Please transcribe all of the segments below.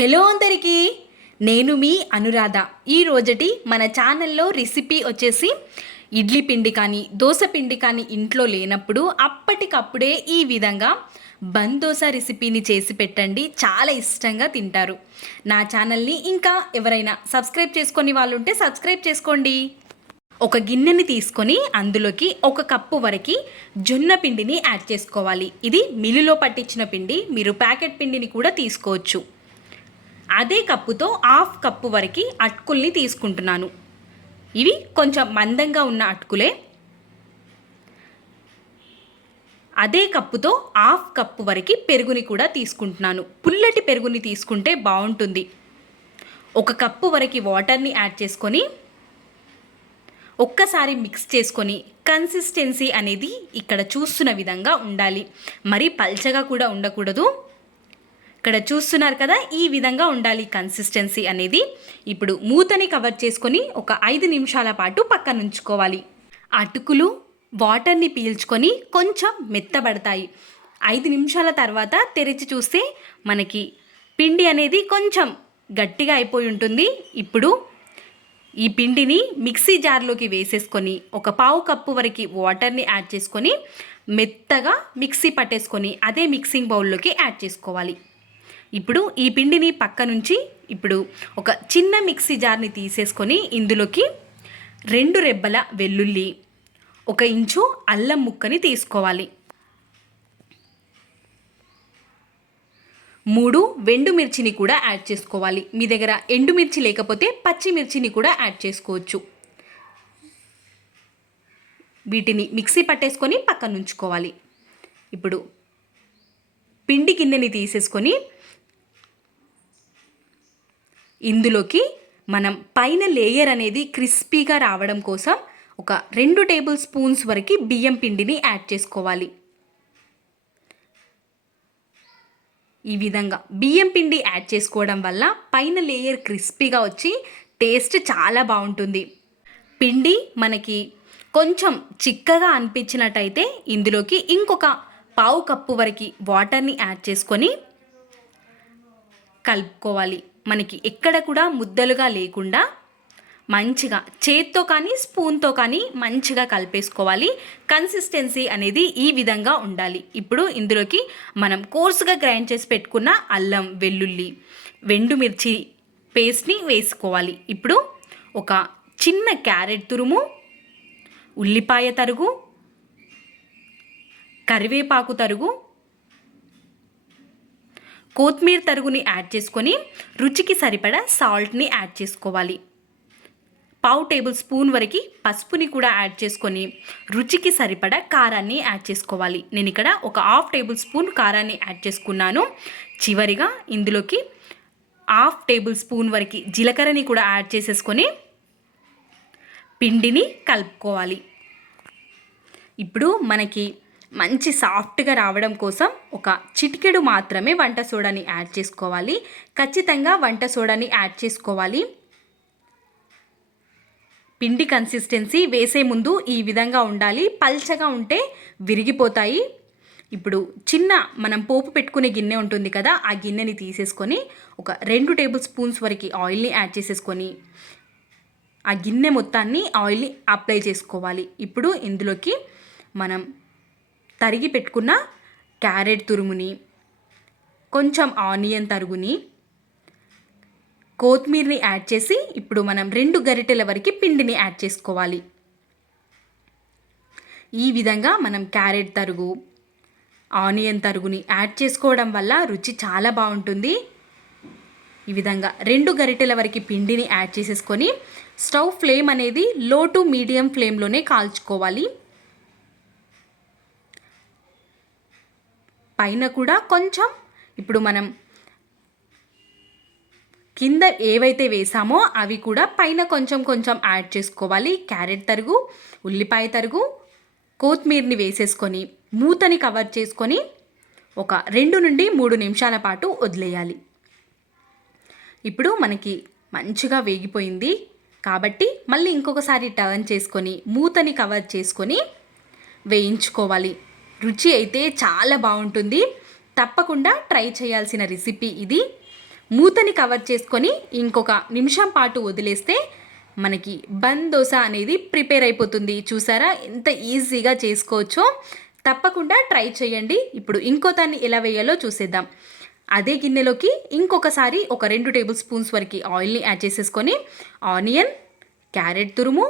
Hello అందరికీ, నేను మీ అనురాధ. ఈ రోజటి మన ఛానల్లో రెసిపీ వచ్చేసి ఇడ్లీ పిండి కానీ దోశ పిండి కానీ ఇంట్లో లేనప్పుడు అప్పటికప్పుడే ఈ విధంగా బన్ దోశ రెసిపీని చేసి పెట్టండి, చాలా ఇష్టంగా తింటారు. నా ఛానల్ని ఇంకా ఎవరైనా సబ్స్క్రైబ్ చేసుకొని వాళ్ళు ఉంటే సబ్స్క్రైబ్ చేసుకోండి. ఒక గిన్నెని తీసుకొని అందులోకి 1 కప్పు వరకు జొన్న పిండిని యాడ్ చేసుకోవాలి. ఇది మిల్లులో పట్టించిన పిండి, మీరు ప్యాకెట్ పిండిని కూడా తీసుకోవచ్చు. అదే కప్పుతో 1/2 కప్పు వరకు అటుకుల్ని తీసుకుంటున్నాను. ఇవి కొంచెం మందంగా ఉన్న అటుకులే. అదే కప్పుతో 1/2 కప్పు వరకు పెరుగుని కూడా తీసుకుంటున్నాను. పుల్లటి పెరుగుని తీసుకుంటే బాగుంటుంది. 1 కప్పు వరకు వాటర్ని యాడ్ చేసుకొని ఒక్కసారి మిక్స్ చేసుకొని కన్సిస్టెన్సీ అనేది ఇక్కడ చూస్తున్న విధంగా ఉండాలి. మరీ పల్చగా కూడా ఉండకూడదు. ఇక్కడ చూస్తున్నారు కదా, ఈ విధంగా ఉండాలి కన్సిస్టెన్సీ అనేది. ఇప్పుడు మూతని కవర్ చేసుకొని ఒక 5 నిమిషాల పాటు పక్కన ఉంచుకోవాలి. అటుకులు వాటర్ని పీల్చుకొని కొంచెం మెత్తబడతాయి. 5 నిమిషాల తర్వాత తెరిచి చూస్తే మనకి పిండి అనేది కొంచెం గట్టిగా అయిపోయి ఉంటుంది. ఇప్పుడు ఈ పిండిని మిక్సీ జార్లోకి వేసేసుకొని 1/4 కప్పు వరకు వాటర్ని యాడ్ చేసుకొని మెత్తగా మిక్సీ పట్టేసుకొని అదే మిక్సింగ్ బౌల్లోకి యాడ్ చేసుకోవాలి. ఇప్పుడు ఈ పిండిని పక్క నుంచి ఇప్పుడు ఒక చిన్న మిక్సీ జార్ని తీసేసుకొని ఇందులోకి 2 రెబ్బల వెల్లుల్లి, 1 ఇంచు అల్లం ముక్కని తీసుకోవాలి. 3 ఎండుమిర్చిని కూడా యాడ్ చేసుకోవాలి. మీ దగ్గర ఎండుమిర్చి లేకపోతే పచ్చిమిర్చిని కూడా యాడ్ చేసుకోవచ్చు. వీటిని మిక్సీ పట్టేసుకొని పక్కన ఉంచుకోవాలి. ఇప్పుడు పిండి గిన్నెని తీసేసుకొని ఇందులోకి మనం పైన లేయర్ అనేది క్రిస్పీగా రావడం కోసం ఒక 2 టేబుల్ స్పూన్స్ వరకు బియ్యం పిండిని యాడ్ చేసుకోవాలి. ఈ విధంగా బియ్యం పిండి యాడ్ చేసుకోవడం వల్ల పైన లేయర్ క్రిస్పీగా వచ్చి టేస్ట్ చాలా బాగుంటుంది. పిండి మనకి కొంచెం చిక్కగా అనిపించినట్టయితే ఇందులోకి ఇంకొక 1/4 కప్పు వరకు వాటర్ని యాడ్ చేసుకొని కలుపుకోవాలి. మనకి ఎక్కడ కూడా ముద్దలుగా లేకుండా మంచిగా చేత్తో కానీ స్పూన్తో కానీ మంచిగా కలిపేసుకోవాలి. కన్సిస్టెన్సీ అనేది ఈ విధంగా ఉండాలి. ఇప్పుడు ఇందులోకి మనం కోర్సుగా గ్రైండ్ చేసి పెట్టుకున్న అల్లం, వెల్లుల్లి, ఎండుమిర్చి పేస్ట్ని వేసుకోవాలి. ఇప్పుడు ఒక చిన్న క్యారెట్ తురుము, ఉల్లిపాయ తరుగు, కరివేపాకు తరుగు, కొత్తిమీర తరుగుని యాడ్ చేసుకొని రుచికి సరిపడా సాల్ట్ని యాడ్ చేసుకోవాలి. 1/2 టేబుల్ స్పూన్ వరకు పసుపుని కూడా యాడ్ చేసుకొని రుచికి సరిపడా కారాన్ని యాడ్ చేసుకోవాలి. నేను ఇక్కడ ఒక 1/2 టేబుల్ స్పూన్ కారాన్ని యాడ్ చేసుకున్నాను. చివరిగా ఇందులోకి 1/2 టేబుల్ స్పూన్ వరకు జీలకర్రని కూడా యాడ్ చేసేసుకొని పిండిని కలుపుకోవాలి. ఇప్పుడు మనకి మంచి సాఫ్ట్గా రావడం కోసం ఒక చిటికెడు మాత్రమే వంట సోడాని యాడ్ చేసుకోవాలి. ఖచ్చితంగా వంట సోడాని యాడ్ చేసుకోవాలి. పిండి కన్సిస్టెన్సీ వేసే ముందు ఈ విధంగా ఉండాలి. పల్చగా ఉంటే విరిగిపోతాయి. ఇప్పుడు చిన్న మనం పోపు పెట్టుకునే గిన్నె ఉంటుంది కదా, ఆ గిన్నెని తీసేసుకొని ఒక 2 టేబుల్ స్పూన్స్ వరకు ఆయిల్ని యాడ్ చేసేసుకొని ఆ గిన్నె మొత్తాన్ని ఆయిల్ని అప్లై చేసుకోవాలి. ఇప్పుడు ఇందులోకి మనం తరిగి పెట్టుకున్న క్యారెట్ తురుముని, కొంచెం ఆనియన్ తరుగుని, కొత్తిమీరని యాడ్ చేసి ఇప్పుడు మనం 2 గరిటెల వరకు పిండిని యాడ్ చేసుకోవాలి. ఈ విధంగా మనం క్యారెట్ తరుగు, ఆనియన్ తరుగుని యాడ్ చేసుకోవడం వల్ల రుచి చాలా బాగుంటుంది. ఈ విధంగా 2 గరిటెల వరకు పిండిని యాడ్ చేసేసుకొని స్టవ్ ఫ్లేమ్ అనేది లో టు మీడియం ఫ్లేమ్లోనే కాల్చుకోవాలి. పైన కూడా కొంచెం ఇప్పుడు మనం కింద ఏవైతే వేసామో అవి కూడా పైన కొంచెం కొంచెం యాడ్ చేసుకోవాలి. క్యారెట్ తరుగు, ఉల్లిపాయ తరుగు, కొత్తిమీరని వేసేసుకొని మూతని కవర్ చేసుకొని ఒక 2 నుండి 3 నిమిషాల పాటు వదిలేయాలి. ఇప్పుడు మనకి మంచిగా వేగిపోయింది కాబట్టి మళ్ళీ ఇంకొకసారి టర్న్ చేసుకొని మూతని కవర్ చేసుకొని వేయించుకోవాలి. రుచి అయితే చాలా బాగుంటుంది. తప్పకుండా ట్రై చేయాల్సిన రెసిపీ ఇది. మూతని కవర్ చేసుకొని ఇంకొక నిమిషం పాటు వదిలేస్తే మనకి బన్ దోశ అనేది ప్రిపేర్ అయిపోతుంది. చూసారా ఎంత ఈజీగా చేసుకోవచ్చో. తప్పకుండా ట్రై చేయండి. ఇప్పుడు ఇంకో దాన్ని ఎలా వేయాలో చూసేద్దాం. అదే గిన్నెలోకి ఇంకొకసారి ఒక 2 టేబుల్ స్పూన్స్ వరకు ఆయిల్ని యాడ్ చేసేసుకొని ఆనియన్, క్యారెట్ తురుము,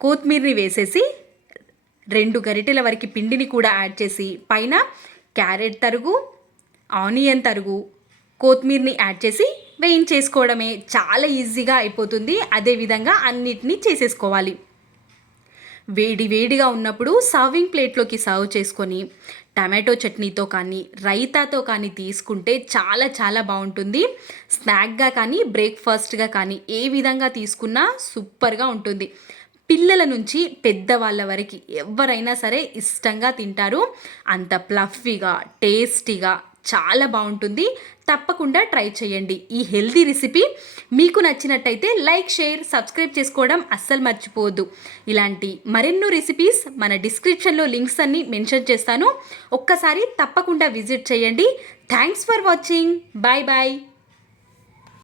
కొత్తిమీరని వేసేసి 2 గరిటెల వరకు పిండిని కూడా యాడ్ చేసి పైన క్యారెట్ తరుగు, ఆనియన్ తరుగు, కొత్తిమీరని యాడ్ చేసి వేయించేసుకోవడమే. చాలా ఈజీగా అయిపోతుంది. అదేవిధంగా అన్నిటినీ చేసేసుకోవాలి. వేడి వేడిగా ఉన్నప్పుడు సర్వింగ్ ప్లేట్లోకి సర్వ్ చేసుకొని టమాటో చట్నీతో కానీ రైతాతో కానీ తీసుకుంటే చాలా చాలా బాగుంటుంది. స్నాక్గా కానీ బ్రేక్ఫాస్ట్గా కానీ ఏ విధంగా తీసుకున్నా సూపర్గా ఉంటుంది. పిల్లల నుంచి పెద్దవాళ్ళ వరకు ఎవరైనా సరే ఇష్టంగా తింటారు. అంత ప్లఫీగా టేస్టీగా చాలా బాగుంటుంది. తప్పకుండా ట్రై చేయండి. ఈ హెల్తీ రెసిపీ మీకు నచ్చినట్టయితే లైక్, షేర్, సబ్స్క్రైబ్ చేసుకోవడం అస్సలు మర్చిపోవద్దు. ఇలాంటి మరెన్నో రెసిపీస్ మన డిస్క్రిప్షన్లో లింక్స్ అన్ని మెన్షన్ చేస్తాను. ఒక్కసారి తప్పకుండా విజిట్ చేయండి. Thanks for watching. Bye bye.